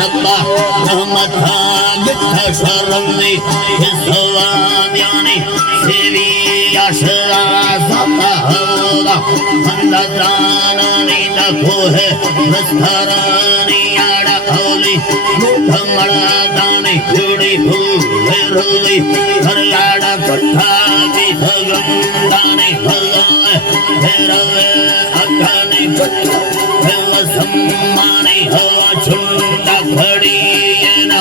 रब्बा रहमता गिट्ठा शरणी हिस्सवाद्यानी सेवी आशरा सता होला अंधदानी दखोहे रस्थरानी आड़ा औली मुठमड़ा दानी जुड़ी भूले रोली हरियाड़ा कट्ठा की भगंदानी भगवे हेरवे अखानी कट्ठा हेवा सम्मानी हवा छुंडा खड़ी येना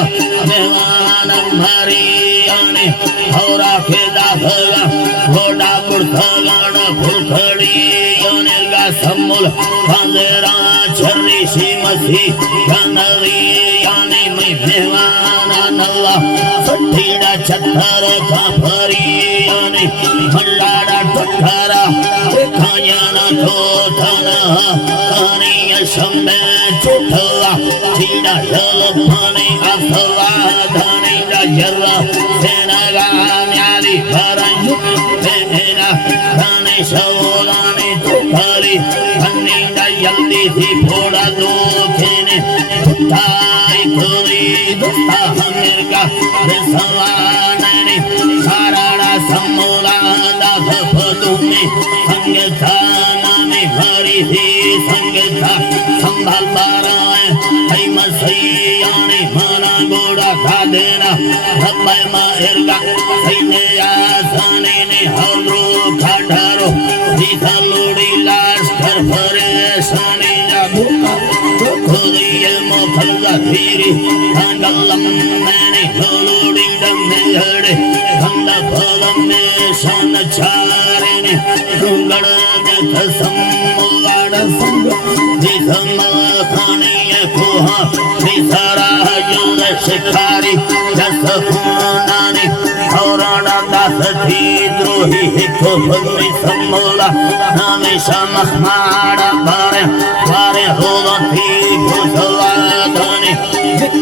मेहमान मरियानी हौरा खेदा भला घोड़ा बुढ़ाना भूखड़ी योने गा सम्मुल बांधरा छर्री सीमसी गानवी यानी मैं मेहमाना नवा सठीड़ा छत्तर काफरी यानी मल्लाड़ा टठारा खायाना थोथना कानिया शम्बे चुठवा चीड़ा जल पानी अफवा धानी दा जर्रा सेना गान्याली भरंजु तेना धानी शौलानी तुखाली धनी दा यल्दी थी फोड़ा दो खेने ताई खुली दोस्ता हमेरका सवाननी साराड़ा सम्मोला दा भफदुमी संगता नामी भरी थी संगता संभाल बाराए है मसैयानी माना गोड़ा खा देना रब्बा माहिरका सैने आसानी ने हौरो खाठारो जीता लोड़ी लाश कर परेशानी जा भूखा खुदिये मोखल्ला फिरी अंगलम मैंने लोड़ी दम हड़े धंधा भलम में शन चारे ने रुंगड़ गथ सम्मुलाड़ संग जिधमा खानी कुहा निसारा जुल शिकारी जस फूनानी औराड़ा दास थी द्रोही हितो भगवी सम्मुला हमेशा मखमाड़ा बारे बारे होला थी भूसला धानी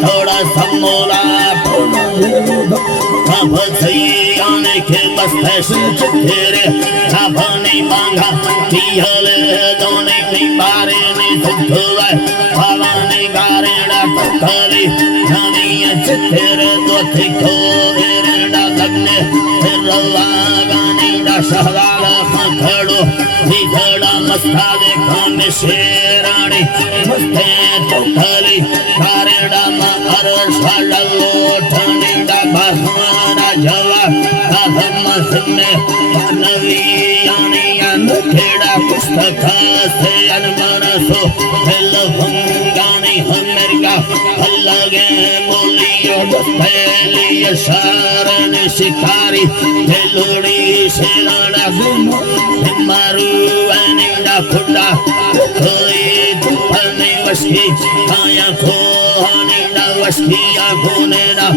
थोड़ा सम्मुला अब सैयाने के बस्ते तेरे छापने मांगा पिहले दोने की बारे में सुधुआ भावाने गारेड़ा टकली नमिया तेरे दो थिको एरेड़ा लगने रवा गाने दा शहराला खड़ो विधड़ा मस्ता देखा में शेरानी मस्ते टकली गारेड़ा मा अरशाला लोटनी दा बासमाना जवा आधम सिने नवी यानी खेड़ा पुस्तक से अनमनसो दिल भंगानी हमरका अलगे बोलियो पहली शरण शिकारी दिलोड़ी शेराना गुमो मारू अनिंदा खुदा कोई दुपने वस्की आया खो अनिंदा वस्की आखोनेदा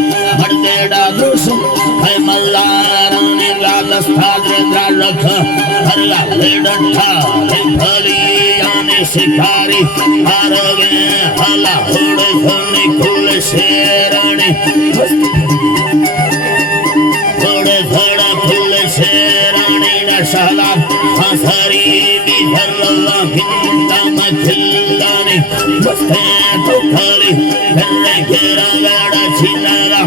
मर्देड़ा दुसु है मल्लारानी रागस्थाद्रे द्रालख हरला लेडठा भली यानी शिकारी आरोगे हला हुड़ धोनी कुल शेरानी थोड़े थोड़ा कुल शेरानी नशला हसरी बिधरला हिंदा मखिल्लानी बस्ते तो खली धरले घेरा गाड़ा छिनारा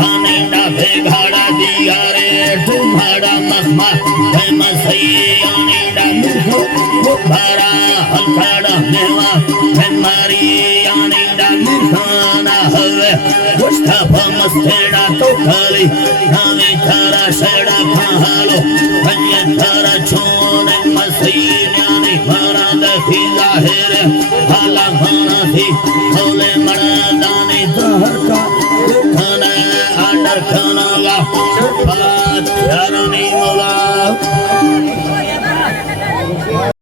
पानी ना भेगाड़ा दिया रे तुम्हारा मखमा है मसैयानी डालू भरा हलकाड़ा मेवा है मारी यानी डालू खाना हवे गुस्ता मस्तेड़ा तो खाली हमें थारा शेड़ा खालो भैया थारा छोने मसैयानी भरा दखी जाहिर हाला खाना थी होले मड़ा दानी दहर का खाना आडर खाना वा बात यानी